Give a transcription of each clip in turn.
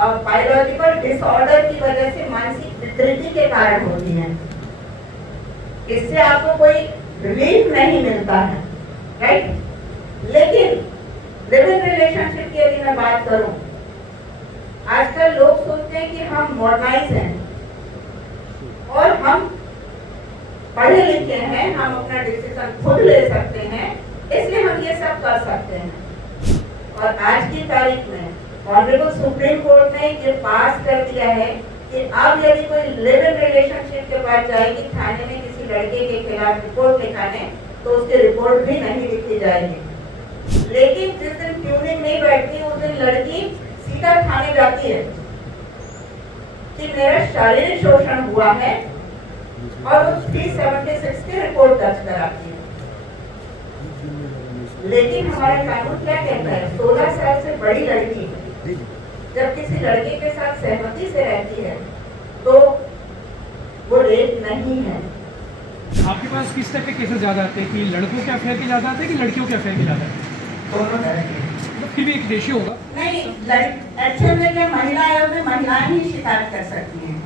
Biological disorder की वजह से मानसिक विकृति के कारण होती हैं। इससे आपको कोई रिलीफ नहीं मिलता है, राइट? लेकिन लिव इन रिलेशनशिप की यदि मैं बात करूं, आजकल लोग सोचते हैं कि हम मॉडर्नाइज हैं और हम पढ़े लिखे हैं, हम अपना डिसीजन खुद ले सकते हैं, इसलिए हम ये सब कर सकते हैं। और आज की तारीख में ऑनरेबल सुप्रीम कोर्ट ने ये पास कर दिया है कि अब यदि कोई लिव इन रिलेशनशिप के बाद जाएगी थाने में किसी लड़के के खिलाफ रिपोर्ट लिखाने, तो उसकी रिपोर्ट भी नहीं लिखी जाएगी। लेकिन जिस दिन ट्यूनिंग नहीं बैठती उस दिन लड़की सीधा थाने जाती है कि मेरा शारीरिक शोषण हुआ है और उस 376 की रिपोर्ट दर्ज कराती है। लेकिन हमारा कानून क्या कहता है? 16 साल से बड़ी लड़की जब किसी लड़के के साथ सहमति से रहती है तो वो रेप नहीं है। आपके पास किस तरह के केसेस ज्यादा आते हैं कि लड़कों के अफेयर के ज्यादा आते हैं कि लड़कियों के अफेयर के ज्यादा आते हैं? दोनों तरह के। फिर भी एक रेशियो होगा। नहीं, एक्चुअल में क्या महिला आयोग में महिलाएं ही शिकायत कर सकती हैं,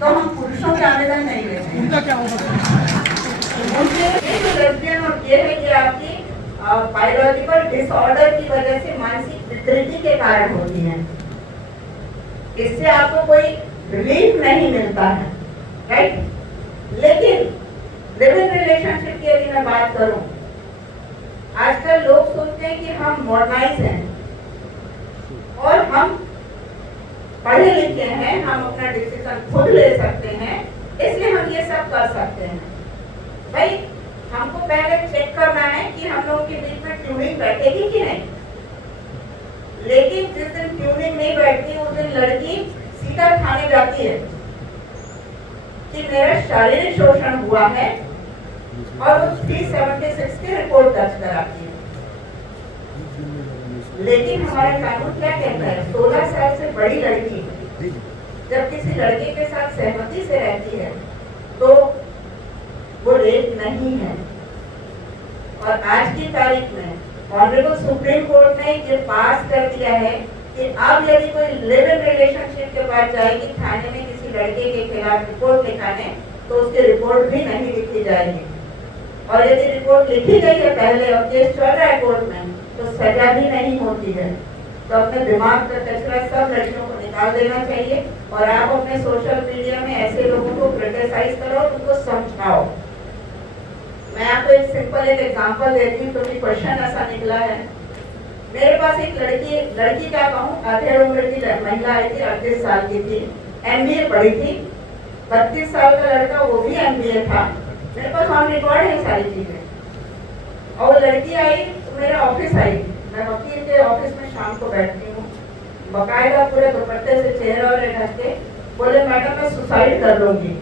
तो हम पुरुषों के आवेदन नहीं लेते हैं। उनका क्या होगा? लेस्बियन और गे है कि आपकी बायोलॉजिकल डिसऑर्डर की वजह से मानसिक विकृति के कारण होती हैं। इससे आपको कोई रिलीफ नहीं मिलता है, राइट? लेकिन लिव इन रिलेशनशिप की यदि मैं बात करूं, आजकल लोग सोचते हैं कि हम मॉडर्नाइज हैं और हम पढ़े लिखे हैं, हम अपना डिसीजन खुद ले सकते हैं, इसलिए हम ये सब कर सकते हैं। भाई हमको पहले चेक करना है कि हम लोगों के बीच में ट्यूनिंग बैठेगी कि नहीं। लेकिन जिस दिन ट्यूनिंग नहीं बैठती उस दिन लड़की सीधा थाने जाती है कि मेरा शारीरिक शोषण हुआ है और उस 376 की रिपोर्ट दर्ज कराती है। लेकिन हमारा कानून क्या कहता है? 16 साल से बड़ी लड़की जब किसी लड़के के साथ सहमति से रहती है तो वो रेप नहीं है। और आज की तारीख में ऑनरेबल सुप्रीम कोर्ट ने ये पास कर दिया है कि अब यदि कोई लिव इन रिलेशनशिप के बाद जाएगी थाने में किसी लड़के के खिलाफ रिपोर्ट लिखाने, तो उसकी रिपोर्ट भी नहीं लिखी जाएगी। और यदि रिपोर्ट लिखी गई है पहले और केस चल रहा है कोर्ट में, तो सजा भी नहीं होती है। तो अपने दिमाग का कचरा सब लड़कियों को निकाल देना चाहिए और आप अपने सोशल मीडिया में ऐसे लोगों को क्रिटिसाइज करो, उनको समझाओ। मैं आपको एक सिंपल एक एग्जांपल देती हूँ क्योंकि क्वेश्चन ऐसा निकला है। मेरे पास एक लड़की क्या कहूँ, आधे उम्र की महिला आई थी, 38 साल की थी, MBA पढ़ी थी। 32 साल का लड़का, वो भी MBA था। मेरे पास ऑन रिकॉर्ड है सारी चीजें। और लड़की आई तो मेरे ऑफिस आई, मैं वकील के ऑफिस में शाम को बैठती हूँ, बकायदा पूरे दुपट्टे से चेहरा और ढक के बोले मैडम मैं सुसाइड कर लूंगी।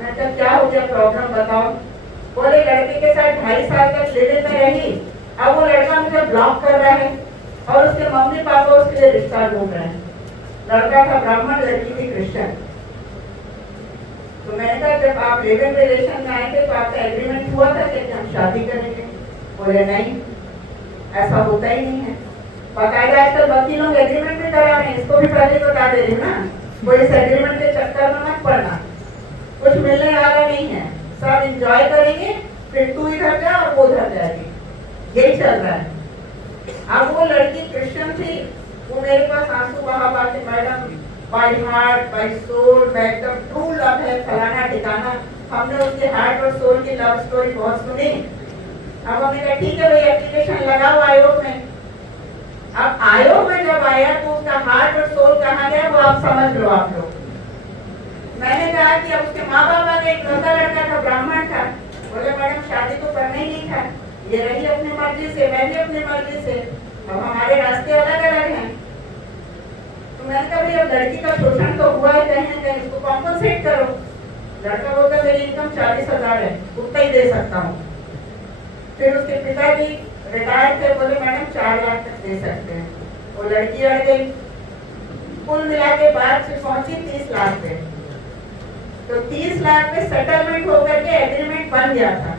मैं कहा क्या हो गया, प्रॉब्लम बताओ। बोले लड़के के साथ 2.5 साल तक लिव में रही, अब वो लड़का मुझे ब्लॉक कर रहा है और उसके मम्मी पापा उसके लिए रिश्ता ढूंढ रहे हैं। लड़का था ब्राह्मण, लड़की थी क्रिश्चियन। तो मैंने कहा जब आप लिव इन रिलेशन में आए थे तो आपका एग्रीमेंट हुआ था कि हम शादी करेंगे? बोले नहीं, ऐसा होता ही नहीं है। बाकायदा आजकल वकीलों के एग्रीमेंट भी करा रहे हैं, इसको भी पहले बता दे रही हूँ ना, कोई इस एग्रीमेंट के चक्कर में मत पड़ना, कुछ मिलने वाला नहीं है, सब एंजॉय करेंगे, फिर तू इधर जा और वो उधर जाएगी, यही चल रहा है। अब वो लड़की क्रिश्चियन थी, वो मेरे पास आंसू बहा के madam by heart by soul मैं एकदम ट्रू लव है फलाना ठिकाना। हमने उसके हार्ट और सोल की लव स्टोरी बहुत सुनी। अब हमने कहा ठीक है भाई एप्लीकेशन लगाओ आयोग में। अब आयोग में जब आया तो उसका हार्ट और सोल कहाँ गया वो आप समझ लो आप लोग। मैंने कहा कि अब उसके माँ बाप आगे एक लड़का था, ब्राह्मण था। बोले मैडम शादी तो करना ही नहीं था, ये रही अपनी मर्जी से, मैं भी अपनी मर्जी से, अब हमारे रास्ते अलग अलग हैं। तो मैंने कहा भाई अब लड़की का शोषण तो हुआ है कहीं ना कहीं, इसको कॉम्पनसेट करो। लड़का बोलता मेरी इनकम 40,000 है, उतना ही दे सकता हूँ। फिर उसके पिताजी रिटायर्ड थे, बोले मैडम 4 लाख तक दे सकते हैं। वो लड़की अड़ गई, कुल मिला के बाद से पहुंची 30 लाख पे। तो 30 लाख में सेटलमेंट होकर के एग्रीमेंट बन गया था।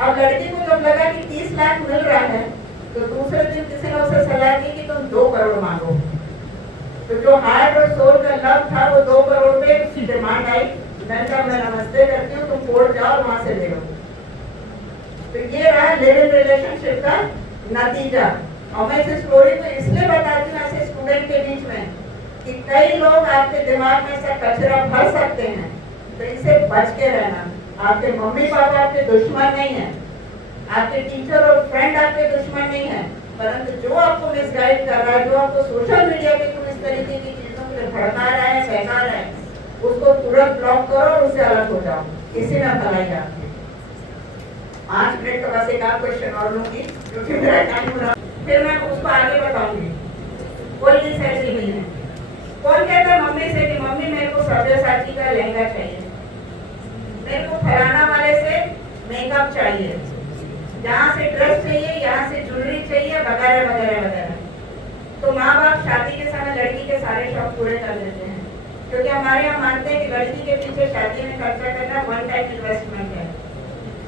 अब लड़की को जब लगा कि 30 लाख मिल रहा है तो दूसरे दिन किसी ने उसे सलाह दी कि तुम 2 करोड़ मांगो। जो हार्ट और सोल का लव था वो 2 करोड़ पे डिमांड आई। मैं कहा मैं नमस्ते करती हूँ, तुम कोर्ट जाओ और वहां से ले लो। तो ये रहा लिव इन रिलेशनशिप का नतीजा। और मैं इस स्टोरी को इसलिए बताती हूँ ऐसे स्टूडेंट के बीच में कि कई लोग आपके दिमाग में ऐसा कचरा भर सकते हैं, तो इससे बच के रहना। आपके मम्मी पापा आपके दुश्मन नहीं है, आपके टीचर और फ्रेंड आपके दुश्मन नहीं है, परंतु जो आपको मिसगाइड कर रहा है, जो आपको सोशल मीडिया पे कुछ इस तरीके की चीजों के लिए भड़का रहा है, बहका रहा है, उसको तुरंत ब्लॉक करो और उससे अलग हो जाओ। इसी में भलाई आपकी। 5 मिनट का बस एक आध क्वेश्चन और लूंगी क्योंकि मेरा टाइम पूरा, फिर मैं उसको आगे बताऊंगी। कोई चीज ऐसी नहीं है। कौन कहता है मम्मी से कि मम्मी मेरे को सब्यसाची का लहंगा चाहिए, मेरे को फलाना वाले से मेकअप चाहिए, यहाँ से ड्रेस चाहिए, यहाँ से ज्वेलरी चाहिए, वगैरह वगैरह वगैरह। तो माँ बाप शादी के समय लड़की के सारे शौक पूरे कर देते हैं, क्योंकि हमारे यहाँ मानते हैं कि लड़की के पीछे शादी में खर्चा करना वन टाइम इन्वेस्टमेंट है।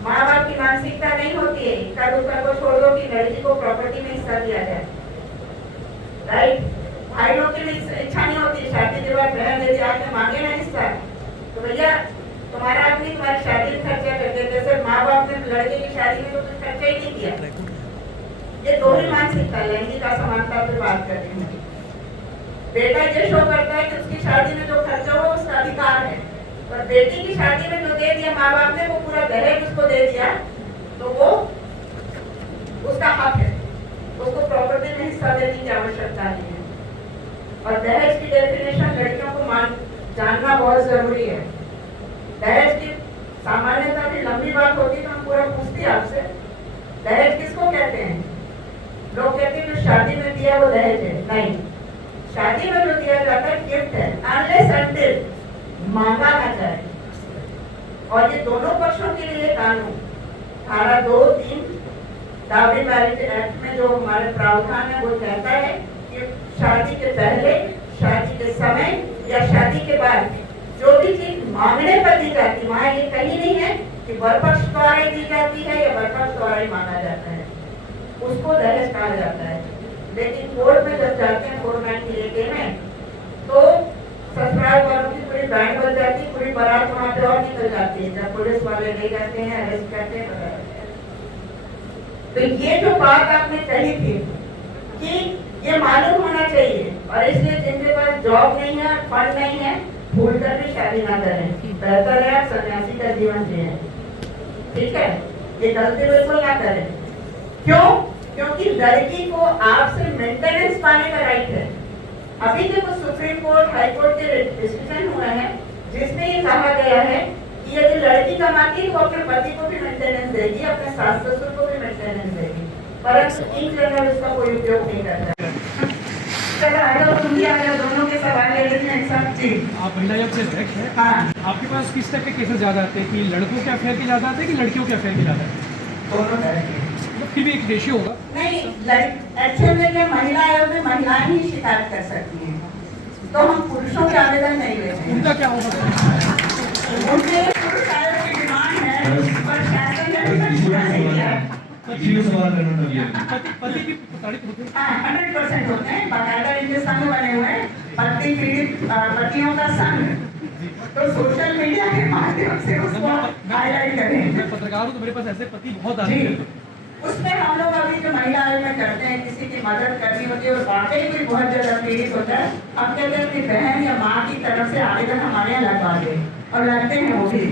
माँ बाप की मानसिकता नहीं होती है इक्का दुक्का को छोड़ दो कि लड़की को प्रॉपर्टी में हिस्सा दिया जाए, राइट। भाई लोग की भी इच्छा नहीं होती शादी के बाद बहन दे आके मांगे ना हिस्सा। तो भैया तुम्हारा आदमी तुम्हारी शादी में खर्चा कर देते, जैसे माँ बाप ने लड़के की शादी में तो कुछ खर्चा ही नहीं किया। ये दोनों मानसिकता, लैंगिक असमानता पे बात कर रही हूँ। बेटा ये शो करता है कि उसकी शादी में जो खर्चा हो उसका अधिकार है, पर बेटी की शादी में जो दे दिया माँ बाप ने वो पूरा दहेज उसको दे दिया, तो वो उसका हक है, उसको प्रॉपर्टी में हिस्सा देने की आवश्यकता नहीं है। और दहेज की डेफिनेशन लड़कियों को जानना बहुत जरूरी है। दहेज की सामान्यता की लंबी बात होती तो हम पूरा पूछते आपसे, दहेज किसको कहते हैं? लोग कहते हैं जो शादी में दिया वो दहेज है। नहीं, शादी में जो दिया जाता है गिफ्ट है, अनलेस अनटिल मांगा ना जाए। और ये दोनों पक्षों के लिए कानून धारा 2-3 डावरी मैरिज एक्ट में जो हमारे प्रावधान है वो कहता है कि शादी के पहले, शादी के समय या शादी के बाद जो भी चीज मांगने पर दी जाती, वहाँ ये कहीं नहीं है कि वर पक्ष द्वारा ही दी जाती है या वर पक्ष द्वारा ही मांगा जाता है, उसको दहेज कहा जाता है। लेकिन कोर्ट में जब जाते हैं 498A में, तो ससुराल वालों की पूरी बैंड बज जाती, पूरी बारात वहाँ पे और निकल जाती है जब पुलिस वाले ले जाते हैं, अरेस्ट करते हैं। तो ये जो बात आपने कही थी कि ये मालूम होना चाहिए, और इसलिए जिनके पास जॉब नहीं है, फंड नहीं है, भूल कर भी शादी ना करें। बेहतर है आप सन्यासी का जीवन जिए, ठीक है? ये गलती बिल्कुल ना करें। क्यों? क्योंकि लड़की को आपसे मेंटेनेंस पाने का राइट है। अभी जो कुछ सुप्रीम कोर्ट, हाई कोर्ट के डिसीजन हुए हैं जिसमें ये कहा गया है कि यदि लड़की कमाती है तो अपने पति को भी मेंटेनेंस देगी, अपने सास ससुर को भी मेंटेनेंस देगी, परंतु इन जनरल इसका कोई उपयोग नहीं करता। दोनों के सवाल ले लेते हैं सब चीज। आप महिला आयोग से अध्यक्ष हैं। हाँ, आपके पास किस टाइप के केसेस ज्यादा आते हैं कि लड़कों के अफेयर के ज्यादा आते हैं कि लड़कियों के अफेयर के ज्यादा आते हैं? दोनों तरह के। फिर भी एक रेशियो होगा। नहीं, एक्चुअल में क्या महिला आयोग में महिलाएं ही शिकायत कर सकती हैं, तो हम पुरुषों के आवेदन नहीं लेते हैं। उनका क्या होगा? उनके पुरुष आयोग की डिमांड है, पर शासन ने अभी तक पूरा नहीं किया है। पति भी प्रताड़ित होते हैं। हाँ, 100% होते हैं। बाकायदा इनके संघ बने हुए हैं, पति पीड़ित पतियों का संघ। तो सोशल मीडिया के माध्यम से उसको हाईलाइट करें। मैं पत्रकार हूँ तो मेरे पास ऐसे पति बहुत आते जी, हैं। उसमें हम लोग अभी जो महिला आयोग में करते हैं, किसी की मदद करनी होती है और वाकई कोई बहुत ज्यादा पीड़ित होता है, हम कहते हैं अपनी बहन या माँ की तरफ से आवेदन हमारे यहाँ लगवा दे, और लगते हैं वो भी।